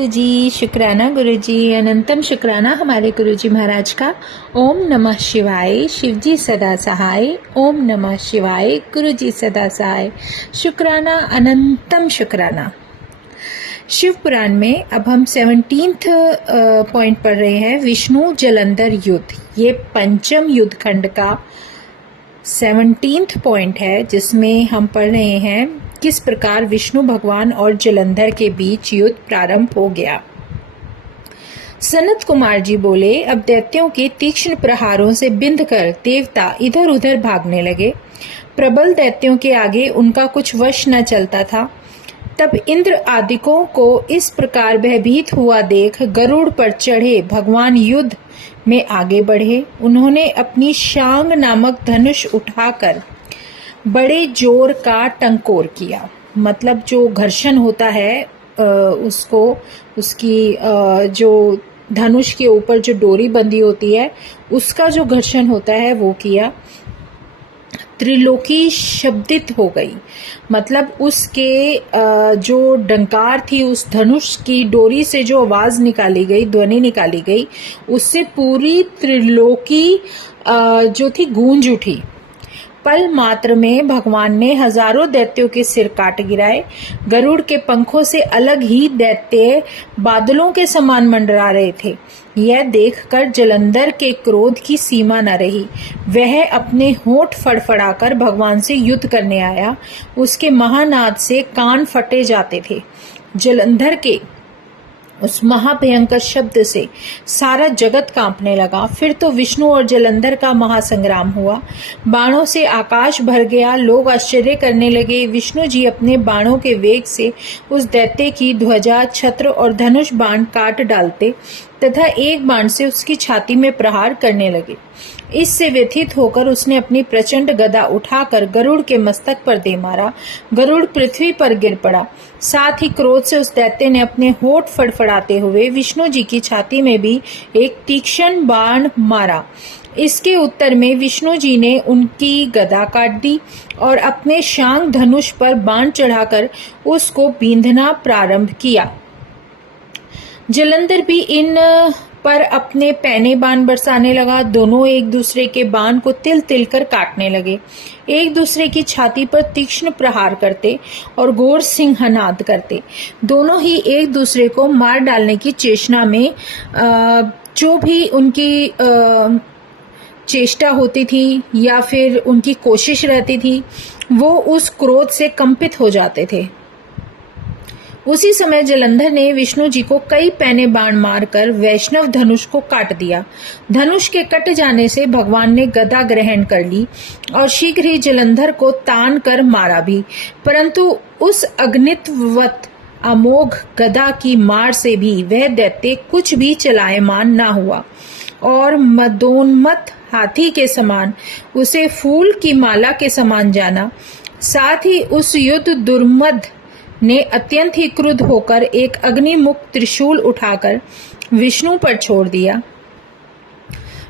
गुरु जी, अनंतम शुक्राना हमारे गुरु जी महाराज का। ओम नमः शिवाय, शिव जी सदा सहाय। ओम नमः शिवाय, गुरु जी सदा सहाय। शुक्राना, अनंतम शुक्राना। शिव पुराण में अब हम 17th पॉइंट पढ़ रहे हैं, विष्णु जलंधर युद्ध। ये पंचम युद्ध खंड का 17th पॉइंट है, जिसमें हम पढ़ रहे हैं किस प्रकार विष्णु भगवान और जलंधर के बीच युद्ध प्रारंभ हो गया। सनत कुमार जी बोले, अब दैत्यों के तीक्ष्ण प्रहारों से बिंध कर देवता इधर उधर भागने लगे। प्रबल दैत्यों के आगे उनका कुछ वश न चलता था। तब इंद्र आदिकों को इस प्रकार भयभीत हुआ देख गरुड़ पर चढ़े भगवान युद्ध में आगे बढ़े। उन्होंने अपनी शांग नामक धनुष उठाकर बड़े जोर का टंकोर किया। मतलब जो घर्षण होता है उसको, उसकी जो धनुष के ऊपर जो डोरी बंधी होती है उसका जो घर्षण होता है वो किया। त्रिलोकी शब्दित हो गई। मतलब उसके जो डंकार थी, उस धनुष की डोरी से जो आवाज निकाली गई, ध्वनि निकाली गई, उससे पूरी त्रिलोकी जो थी गूंज उठी। पल मात्र में भगवान ने हजारों दैत्यों के सिर काट गिराए। गरुड़ के पंखों से अलग ही दैत्य बादलों के समान मंडरा रहे थे। यह देखकर जलंधर के क्रोध की सीमा न रही। वह अपने होंठ फड़फड़ाकर भगवान से युद्ध करने आया। उसके महानाद से कान फटे जाते थे। जलंधर के उस महाभयंकर शब्द से सारा जगत कांपने लगा। फिर तो विष्णु और जलंधर का महासंग्राम हुआ। बाणों से आकाश भर गया। लोग आश्चर्य करने लगे। विष्णु जी अपने बाणों के वेग से उस दैत्य की ध्वजा, छत्र और धनुष बाण काट डालते तथा एक बाण से उसकी छाती में प्रहार करने लगे। इससे व्यथित होकर उसने अपनी प्रचंड गदा उठाकर गरुड़ के मस्तक पर दे मारा। गरुड़ पृथ्वी पर गिर पड़ा। साथ ही क्रोध से उस दैत्य ने अपने होंठ फड़फड़ाते हुए विष्णु जी की छाती में भी एक तीक्ष्ण बाण मारा। इसके उत्तर में विष्णु जी ने उनकी गदा काट दी और अपने शांग धनुष पर बाण चढ़ाकर उसको बींधना प्रारंभ किया। जलंधर भी इन पर अपने पैने बाण बरसाने लगा। दोनों एक दूसरे के बाण को तिल तिल कर काटने लगे। एक दूसरे की छाती पर तीक्ष्ण प्रहार करते और घोर सिंहनाद करते। दोनों ही एक दूसरे को मार डालने की चेष्टा में जो भी उनकी चेष्टा होती थी या फिर उनकी कोशिश रहती थी, वो उस क्रोध से कंपित हो जाते थे। उसी समय जलंधर ने विष्णु जी को कई पैने बाण मारकर वैष्णव धनुष को काट दिया। धनुष के कट जाने से भगवान ने गदा ग्रहण कर ली और शीघ्र ही जलंधर को तान कर मारा भी। परंतु उस अग्नित्ववत अमोघ गदा की मार से भी वह दैत्य कुछ भी चलायमान न हुआ और मदोन्मत्त हाथी के समान उसे फूल की माला के समान जाना। साथ ही उस युद्ध दुर्मद ने अत्यंत ही क्रुद्ध होकर एक अग्निमुख त्रिशूल उठाकर विष्णु पर छोड़ दिया।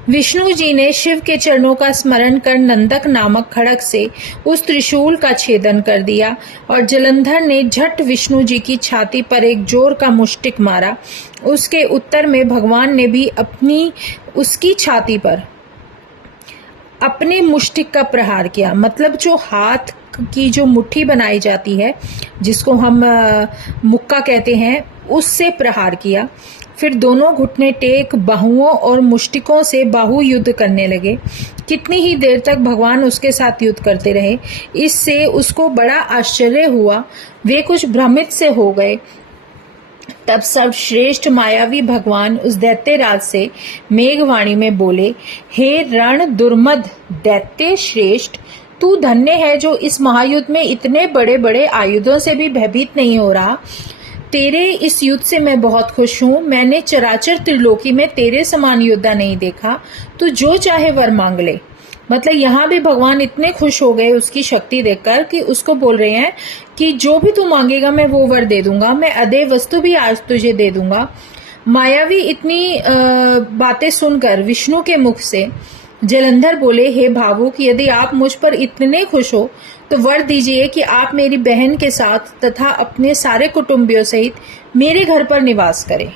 विष्णु जी ने शिव के चरणों का स्मरण कर नंदक नामक खड़ग से उस त्रिशूल का छेदन कर दिया और जलंधर ने झट विष्णु जी की छाती पर एक जोर का मुष्टिक मारा। उसके उत्तर में भगवान ने भी उसकी छाती पर अपने मुष्टिक का प्रहार किया। मतलब जो हाथ की जो मुट्ठी बनाई जाती है, जिसको हम मुक्का कहते हैं, उससे प्रहार किया। फिर दोनों घुटने टेक बाहुओं और मुष्टिकों से बाहु युद्ध करने लगे। कितनी ही देर तक भगवान उसके साथ युद्ध करते रहे। इससे उसको बड़ा आश्चर्य हुआ। वे कुछ भ्रमित से हो गए। तब सर्वश्रेष्ठ मायावी भगवान उस दैत्यराज से मेघवाणी में बोले, हे रण दुर्मद दैत्य श्रेष्ठ, तू धन्य है जो इस महायुद्ध में इतने बड़े बड़े आयुधों से भी भयभीत नहीं हो रहा। तेरे इस युद्ध से मैं बहुत खुश हूँ। मैंने चराचर त्रिलोकी में तेरे समान योद्धा नहीं देखा। तू जो चाहे वर मांग ले। मतलब यहाँ भी भगवान इतने खुश हो गए उसकी शक्ति देखकर कि उसको बोल रहे हैं कि जो भी तू मांगेगा मैं वो वर दे दूंगा। मैं अदेय वस्तु भी आज तुझे दे दूंगा। मायावी इतनी बातें सुनकर विष्णु के मुख से जलंधर बोले, हे भावुक, यदि आप मुझ पर इतने खुश हो तो वर दीजिए कि आप मेरी बहन के साथ तथा अपने सारे कुटुंबियों सहित मेरे घर पर निवास करें।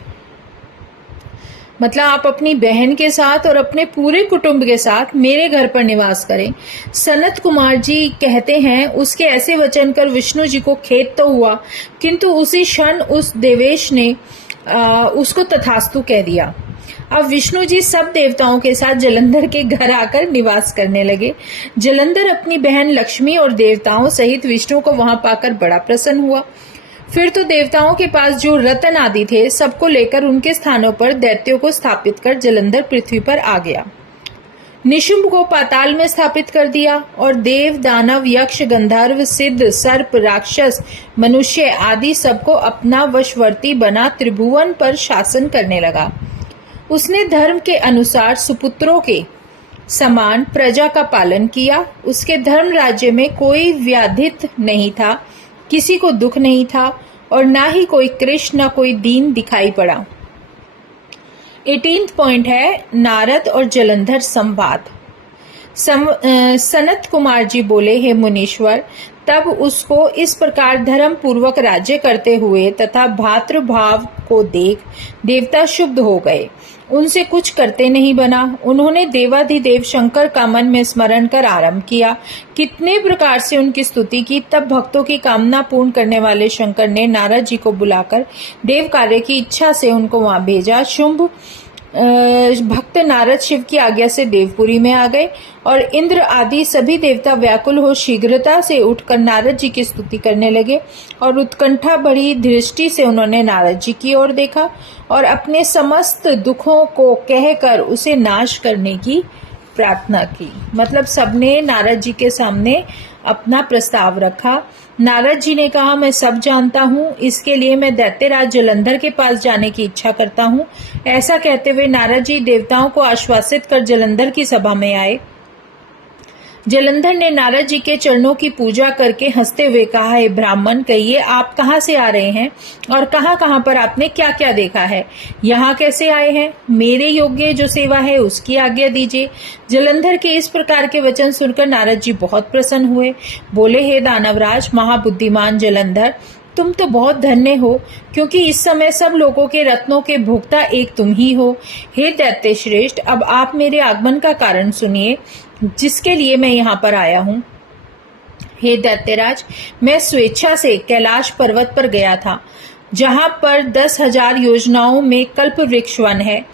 मतलब आप अपनी बहन के साथ और अपने पूरे कुटुंब के साथ मेरे घर पर निवास करें। सनत कुमार जी कहते हैं, उसके ऐसे वचन कर विष्णु जी को खेद तो हुआ, किंतु उसी क्षण उस देवेश ने उसको तथास्तु कह दिया। अब विष्णु जी सब देवताओं के साथ जलंधर के घर आकर निवास करने लगे। जलंधर अपनी बहन लक्ष्मी और देवताओं सहित विष्णु को वहां पाकर बड़ा प्रसन्न हुआ। फिर तो देवताओं के पास जो रतन आदि थे सबको लेकर उनके स्थानों पर दैत्यों को स्थापित कर जलंधर पृथ्वी पर आ गया। निशुंभ को पाताल में स्थापित कर दिया और देव, दानव, यक्ष, गंधर्व, सिद्ध, सर्प, राक्षस, मनुष्य आदि सबको अपना वशवर्ती बना त्रिभुवन पर शासन करने लगा। उसने धर्म के अनुसार सुपुत्रों के समान प्रजा का पालन किया। उसके धर्म राज्य में कोई व्याधित नहीं था, किसी को दुख नहीं था और ना ही कोई कृष्ण ना कोई दीन दिखाई पड़ा। 18th पॉइंट है नारद और जलंधर संवाद। सनत कुमार जी बोले, हे मुनीश्वर, तब उसको इस प्रकार धर्म पूर्वक राज्य करते हुए तथा भातृभाव को देख देवता शुद्ध हो गए, उनसे कुछ करते नहीं बना। उन्होंने देवाधिदेव शंकर का मन में स्मरण कर आरंभ किया, कितने प्रकार से उनकी स्तुति की। तब भक्तों की कामना पूर्ण करने वाले शंकर ने नारद जी को बुलाकर देव कार्य की इच्छा से उनको वहां भेजा। शुंभ भक्त नारद शिव की आज्ञा से देवपुरी में आ गए और इंद्र आदि सभी देवता व्याकुल हो शीघ्रता से उठकर नारद जी की स्तुति करने लगे और उत्कंठा भरी दृष्टि से उन्होंने नारद जी की ओर देखा और अपने समस्त दुखों को कहकर उसे नाश करने की प्रार्थना की। मतलब सबने नारद जी के सामने अपना प्रस्ताव रखा। नारद जी ने कहा, मैं सब जानता हूँ, इसके लिए मैं दैत्यराज जलंधर के पास जाने की इच्छा करता हूँ। ऐसा कहते हुए नारद जी देवताओं को आश्वासित कर जलंधर की सभा में आए। जलंधर ने नारद जी के चरणों की पूजा करके हंसते हुए कहा, हे ब्राह्मण, कहिए आप कहाँ से आ रहे हैं और कहाँ कहाँ पर आपने क्या क्या देखा है, यहाँ कैसे आए हैं? मेरे योग्य जो सेवा है उसकी आज्ञा दीजिए। जलंधर के इस प्रकार के वचन सुनकर नारद जी बहुत प्रसन्न हुए। बोले, हे दानवराज महाबुद्धिमान जलंधर, तुम तो बहुत धन्य हो, क्योंकि इस समय सब लोगों के रत्नों के भोक्ता एक तुम ही हो। हे दैत्य श्रेष्ठ, अब आप मेरे आगमन का कारण सुनिए, जिसके लिए मैं यहाँ पर आया हूँ। हे दैत्यराज, मैं स्वेच्छा से कैलाश पर्वत पर गया था, जहाँ पर 10,000 योजनाओं में कल्प वृक्ष वन है।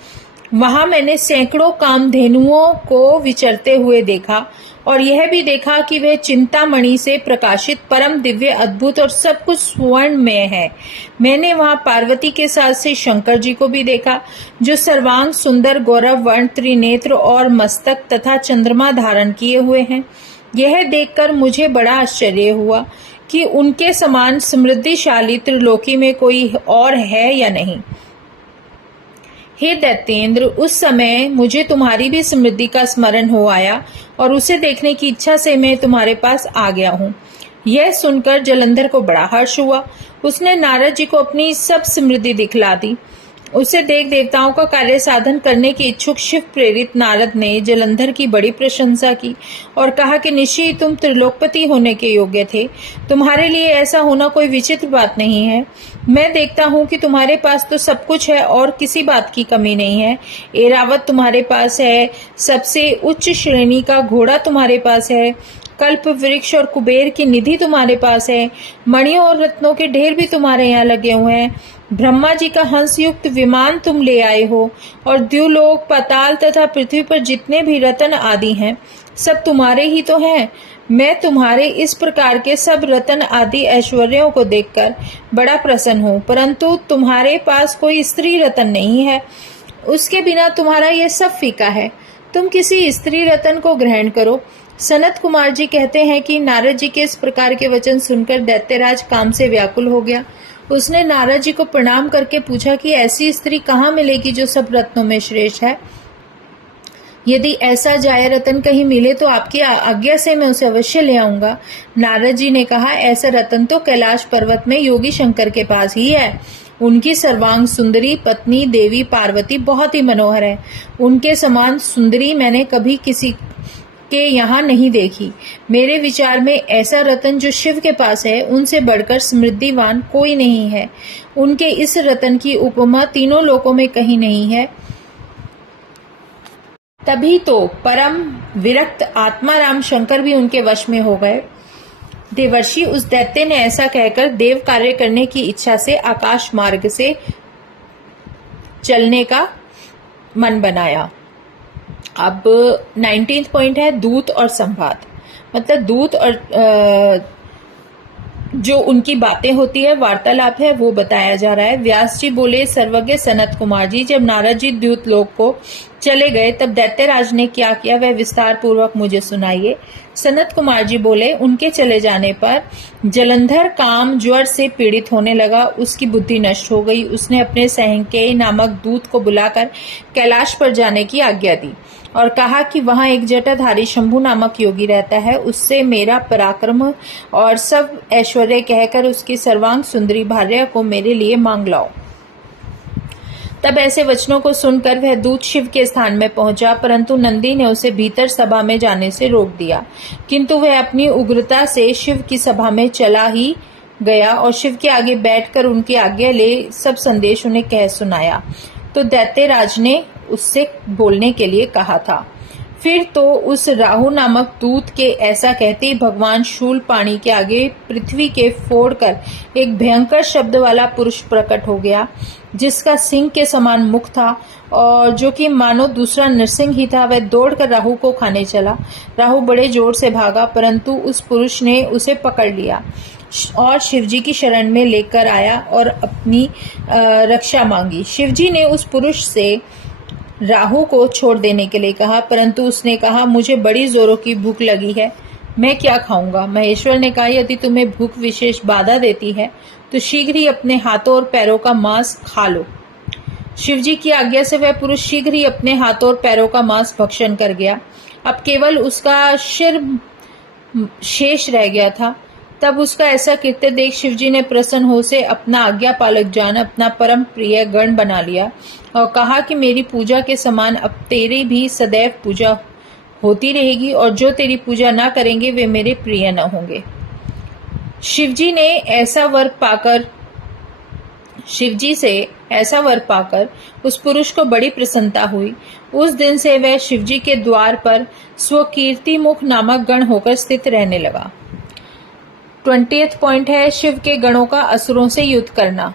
वहां मैंने सैकड़ों कामधेनुओं को विचरते हुए देखा और यह भी देखा कि वे चिंतामणि से प्रकाशित परम दिव्य अद्भुत और सब कुछ स्वर्ण में है। मैंने वहां पार्वती के साथ से शंकर जी को भी देखा, जो सर्वांग सुंदर गौरव वर्ण त्रिनेत्र और मस्तक तथा चंद्रमा धारण किए हुए हैं। यह देखकर मुझे बड़ा आश्चर्य हुआ कि उनके समान समृद्धिशाली त्रिलोकी में कोई और है या नहीं। हे दैत्येंद्र, उस समय मुझे तुम्हारी भी समृद्धि का स्मरण हो आया और उसे देखने की इच्छा से मैं तुम्हारे पास आ गया हूँ। यह सुनकर जलंधर को बड़ा हर्ष हुआ। उसने नारद जी को अपनी सब समृद्धि दिखला दी। उसे देख देवताओं का कार्य साधन करने के इच्छुक शिव प्रेरित नारद ने जलंधर की बड़ी प्रशंसा की और कहा कि निश्चय तुम त्रिलोकपति होने के योग्य थे। तुम्हारे लिए ऐसा होना कोई विचित्र बात नहीं है। मैं देखता हूँ कि तुम्हारे पास तो सब कुछ है और किसी बात की कमी नहीं है। एरावत तुम्हारे पास है, सबसे उच्च श्रेणी का घोड़ा तुम्हारे पास है, कल्प वृक्ष और कुबेर की निधि तुम्हारे पास है, मणियों और रत्नों के ढेर भी तुम्हारे यहाँ लगे हुए हैं। ब्रह्मा जी का हंस युक्त विमान तुम ले आए हो और द्युलोक, पाताल तथा पृथ्वी पर जितने भी रत्न आदि हैं सब तुम्हारे ही तो हैं। मैं तुम्हारे इस प्रकार के सब रत्न आदि ऐश्वर्यों को देखकर बड़ा प्रसन्न हूँ, परंतु तुम्हारे पास कोई स्त्री रत्न नहीं है। उसके बिना तुम्हारा यह सब फीका है। तुम किसी स्त्री रत्न को ग्रहण करो। सनत कुमार जी कहते हैं कि नारद जी के इस प्रकार के वचन सुनकर दैत्यराज काम से व्याकुल हो गया। उसने नारद जी को प्रणाम करके पूछा कि ऐसी स्त्री कहाँ मिलेगी जो सब रत्नों में श्रेष्ठ है। यदि ऐसा जाय रतन कहीं मिले तो आपकी आज्ञा से मैं उसे अवश्य ले आऊंगा। नारद जी ने कहा, ऐसा रतन तो कैलाश पर्वत में योगी शंकर के पास ही है। उनकी सर्वांग सुंदरी पत्नी देवी पार्वती बहुत ही मनोहर है। उनके समान सुंदरी मैंने कभी किसी के यहाँ नहीं देखी। मेरे विचार में ऐसा रतन जो शिव के पास है, उनसे बढ़कर समृद्धिवान कोई नहीं है। उनके इस रतन की उपमा तीनों लोकों में कहीं नहीं है। तभी तो परम विरक्त आत्माराम शंकर भी उनके वश में हो गए। देवर्षि, उस दैत्य ने ऐसा कहकर देव कार्य करने की इच्छा से आकाश मार्ग से चलने का मन बनाया। अब 19th पॉइंट है दूत और संवाद। मतलब दूत और जो उनकी बातें होती है, वार्तालाप है, वो बताया जा रहा है। व्यास जी बोले, सर्वज्ञ सनत कुमार जी, जब नारद जी द्यूत लोक को चले गए तब दैत्यराज ने क्या किया वह विस्तार पूर्वक मुझे सुनाइए। सनत कुमार जी बोले, उनके चले जाने पर जलंधर काम ज्वर से पीड़ित होने लगा। उसकी बुद्धि नष्ट हो गई। उसने अपने सहंकेय नामक दूत को बुलाकर कैलाश पर जाने की आज्ञा दी और कहा कि वहां एक जटाधारी शंभु नामक योगी रहता है। उससे मेरा पराक्रम और सब ऐश्वर्य कहकर उसकी सर्वांग सुंदरी भार्या को मेरे लिए मांग लाओ। तब ऐसे वचनों को सुनकर वह दूत शिव के स्थान में पहुंचा, परंतु नंदी ने उसे भीतर सभा में जाने से रोक दिया। किंतु वह अपनी उग्रता से शिव की सभा में चला ही गया और शिव के आगे बैठकर उनकी आज्ञा ले सब संदेश उन्हें कह सुनाया। तो दैत्यराज ने उससे बोलने के लिए कहा था। फिर तो उस राहु नामक दूत के ऐसा कहते ही भगवान शूलपाणी के आगे पृथ्वी के फोड़कर एक भयंकर शब्द वाला पुरुष प्रकट हो गया, जिसका सिंह के समान मुख था और जो कि मानो दूसरा नरसिंह ही था। वह दौड़कर राहु को खाने चला। राहु बड़े जोर से भागा, परंतु उस पुरुष ने उसे पकड़ लिया और शिवजी की शरण में लेकर आया और अपनी रक्षा मांगी। शिवजी ने उस पुरुष से राहु को छोड़ देने के लिए कहा, परंतु उसने कहा, मुझे बड़ी जोरों की भूख लगी है, मैं क्या खाऊंगा। महेश्वर ने कहा, यदि तुम्हें भूख विशेष बाधा देती है तो शीघ्र ही अपने हाथों और पैरों का मांस खा लो। शिवजी की आज्ञा से वह पुरुष शीघ्र ही अपने हाथों और पैरों का मांस भक्षण कर गया। अब केवल उसका सिर शेष रह गया था। तब उसका ऐसा कृत्य देख शिवजी ने प्रसन्न हो से अपना आज्ञा पालक जान अपना परम प्रिय गण बना लिया और कहा कि मेरी पूजा के समान अब तेरी भी सदैव पूजा होती रहेगी और जो तेरी पूजा ना करेंगे वे मेरे प्रिय न होंगे। शिवजी से ऐसा वर पाकर उस पुरुष को बड़ी प्रसन्नता हुई। उस दिन से वह शिवजी के द्वार पर स्वकीर्ति मुख नामक गण होकर स्थित रहने लगा। 20th पॉइंट है शिव के गणों का असुरों से युद्ध करना।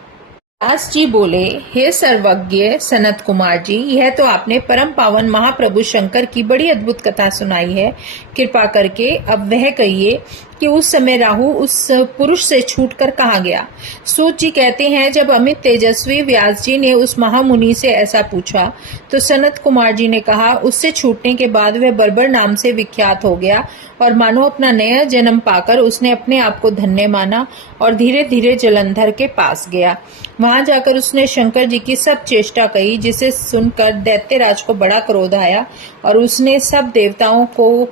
व्यास जी बोले, हे सर्वज्ञ सनत कुमार जी, यह तो आपने परम पावन महाप्रभु शंकर की बड़ी अद्भुत कथा सुनाई है। कृपा करके अब वह कहिए कि उस समय राहु उस पुरुष से छूटकर कहाँ गया। सूत जी कहते हैं, जब अमित तेजस्वी व्यास जी ने उस महामुनि से ऐसा पूछा तो सनत कुमार जी ने कहा, उससे छूटने के बाद वह बर्बर नाम से विख्यात हो गया और मानो अपना नया जन्म पाकर उसने अपने आप को धन्य माना और धीरे धीरे जलंधर के पास गया। वहां जाकर उसने शंकर जी की सब चेष्टा कही, जिसे सुनकर दैत्यराज को बड़ा क्रोध आया और उसने सब देवताओं को,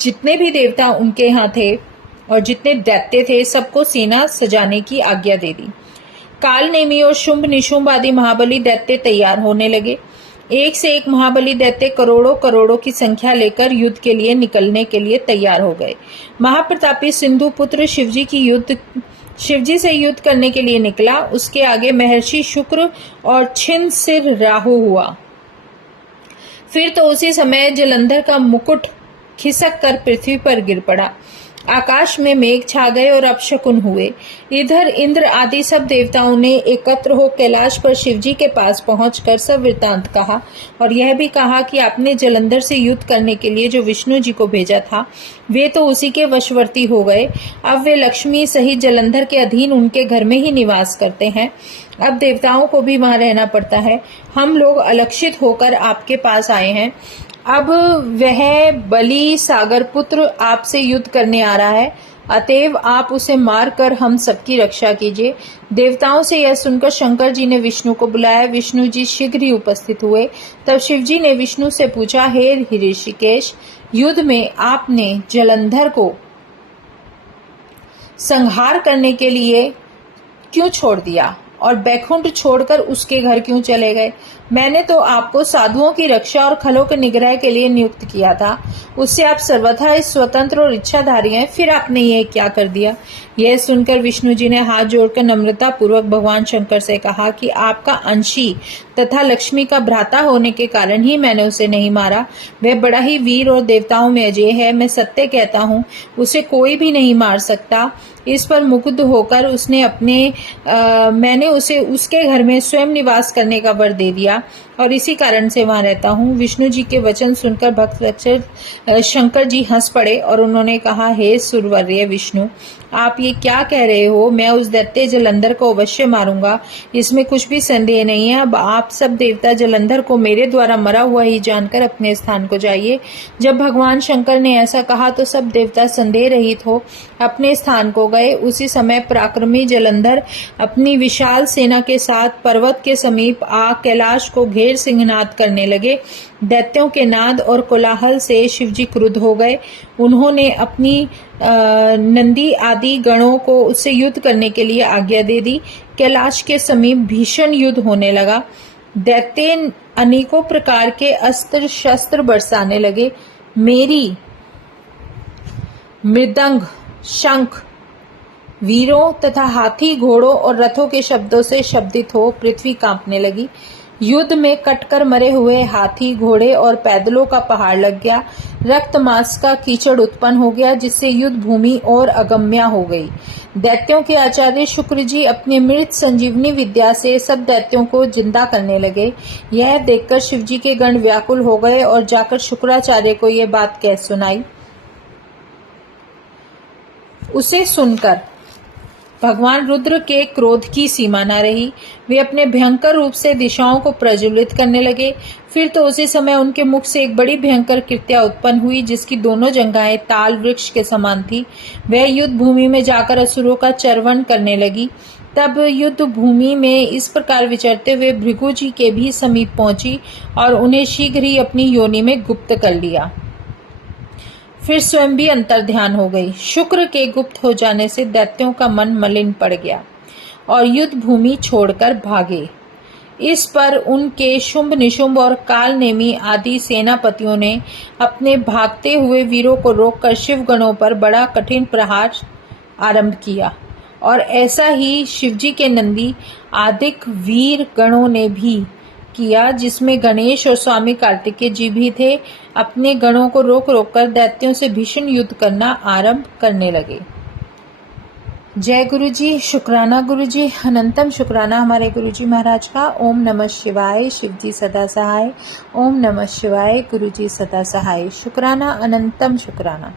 जितने भी देवता उनके यहाँ थे और जितने दैत्य थे, सबको सेना सजाने की आज्ञा दे दी। काल नेमी और शुंभ निशुंभ आदि महाबली दैत्य तैयार होने लगे। एक से एक महाबली दैत्य करोड़ों करोड़ों की संख्या लेकर युद्ध के लिए निकलने के लिए तैयार हो गए। महाप्रतापी सिंधु पुत्र शिवजी से युद्ध करने के लिए निकला। उसके आगे महर्षि शुक्र और छिन्न सिर राहु हुआ। फिर तो उसी समय जलंधर का मुकुट खिसक कर पृथ्वी पर गिर पड़ा। आकाश में मेघ छा गए और अपशकुन हुए। इधर इंद्र आदि सब देवताओं ने एकत्र हो कैलाश पर शिवजी के पास पहुंचकर सब वृतांत कहा और यह भी कहा कि आपने जलंधर से युद्ध करने के लिए जो विष्णु जी को भेजा था वे तो उसी के वशवर्ती हो गए। अब वे लक्ष्मी सहित जलंधर के अधीन उनके घर में ही निवास करते हैं। अब देवताओं को भी वहां रहना पड़ता है। हम लोग अलक्षित होकर आपके पास आए हैं। अब वह बलि सागर पुत्र आपसे युद्ध करने आ रहा है, अतएव आप उसे मारकर हम सबकी रक्षा कीजिए। देवताओं से यह सुनकर शंकर जी ने विष्णु को बुलाया। विष्णु जी शीघ्र ही उपस्थित हुए। तब शिव जी ने विष्णु से पूछा, हे ऋषिकेश, युद्ध में आपने जलंधर को संहार करने के लिए क्यों छोड़ दिया और बैकुंठ छोड़कर उसके घर क्यों चले गए? मैंने तो आपको साधुओं की रक्षा और खलों के निग्रह के लिए नियुक्त किया था। उससे आप सर्वथा स्वतंत्र और इच्छाधारी हैं, फिर आपने ये क्या कर दिया? यह सुनकर विष्णु जी ने हाथ जोड़कर नम्रता पूर्वक भगवान शंकर से कहा कि आपका अंशी तथा लक्ष्मी का भ्राता होने के कारण ही मैंने उसे नहीं मारा। वह बड़ा ही वीर और देवताओं में अजय है। मैं सत्य कहता हूँ, उसे कोई भी नहीं मार सकता। इस पर मुग्ध होकर मैंने उसे उसके घर में स्वयं निवास करने का वर दे दिया और इसी कारण से वहां रहता हूँ। विष्णु जी के वचन सुनकर भक्त वत्सल शंकर जी हंस पड़े और उन्होंने कहा, हे सुरवर्य विष्णु, आप ये क्या कह रहे हो? मैं उस दैत्य जलंधर को अवश्य मारूंगा, इसमें कुछ भी संदेह नहीं है। अब आप सब देवता जलंधर को मेरे द्वारा मरा हुआ ही जानकर अपने स्थान को जाइए। जब भगवान शंकर ने ऐसा कहा तो सब देवता संदेह रहित हो अपने स्थान को गए। उसी समय पराक्रमी जलंधर अपनी विशाल सेना के साथ पर्वत के समीप आ कैलाश को घेर सिंहनाद करने लगे। दैत्यों के नाद और कोलाहल से शिवजी क्रुद्ध हो गए। उन्होंने अपनी नंदी आदि गणों को उससे युद्ध करने के लिए आज्ञा दे दी। कैलाश के समीप भीषण युद्ध होने लगा। दैत्य अनेकों प्रकार के अस्त्र शस्त्र बरसाने लगे। मेरी मृदंग, शंख, वीरों तथा हाथी, घोड़ों और रथों के शब्दों से शब्दित हो पृथ्वी कांपने लगी। युद्ध में कटकर मरे हुए हाथी, घोड़े और पैदलों का पहाड़ लग गया। रक्त मांस का कीचड़ उत्पन्न हो गया, जिससे युद्ध भूमि और अगम्या हो गई। दैत्यों के आचार्य शुक्र जी अपनी मृत संजीवनी विद्या से सब दैत्यों को जिंदा करने लगे। यह देखकर शिवजी के गण व्याकुल हो गए और जाकर शुक्राचार्य को यह बात कह सुनाई। उसे सुनकर भगवान रुद्र के क्रोध की सीमा न रही। वे अपने भयंकर रूप से दिशाओं को प्रज्वलित करने लगे। फिर तो उसी समय उनके मुख से एक बड़ी भयंकर कृत्या उत्पन्न हुई, जिसकी दोनों जंघाएं ताल वृक्ष के समान थी। वह युद्ध भूमि में जाकर असुरों का चर्वण करने लगी। तब युद्ध भूमि में इस प्रकार विचरते हुए भृगु जी के भी समीप पहुंची और उन्हें शीघ्र ही अपनी योनि में गुप्त कर लिया। फिर स्वयं भी अंतर्ध्यान हो गई। शुक्र के गुप्त हो जाने से दैत्यों का मन मलिन पड़ गया और युद्ध भूमि छोड़कर भागे। इस पर उनके शुंभ निशुंभ और काल नेमी आदि सेनापतियों ने अपने भागते हुए वीरों को रोककर शिव गणों पर बड़ा कठिन प्रहार आरंभ किया और ऐसा ही शिवजी के नंदी आदिक वीर गणों ने भी किया, जिसमें गणेश और स्वामी कार्तिकेय जी भी थे। अपने गणों को रोक रोककर दैत्यों से भीषण युद्ध करना आरंभ करने लगे। जय गुरु जी, शुक्राना गुरु जी, अनंतम शुक्राना हमारे गुरु जी महाराज का। ओम नमः शिवाय, शिव जी सदा सहाय। ओम नमः शिवाय, गुरु जी सदा सहाय। शुक्राना, अनंतम शुक्राना।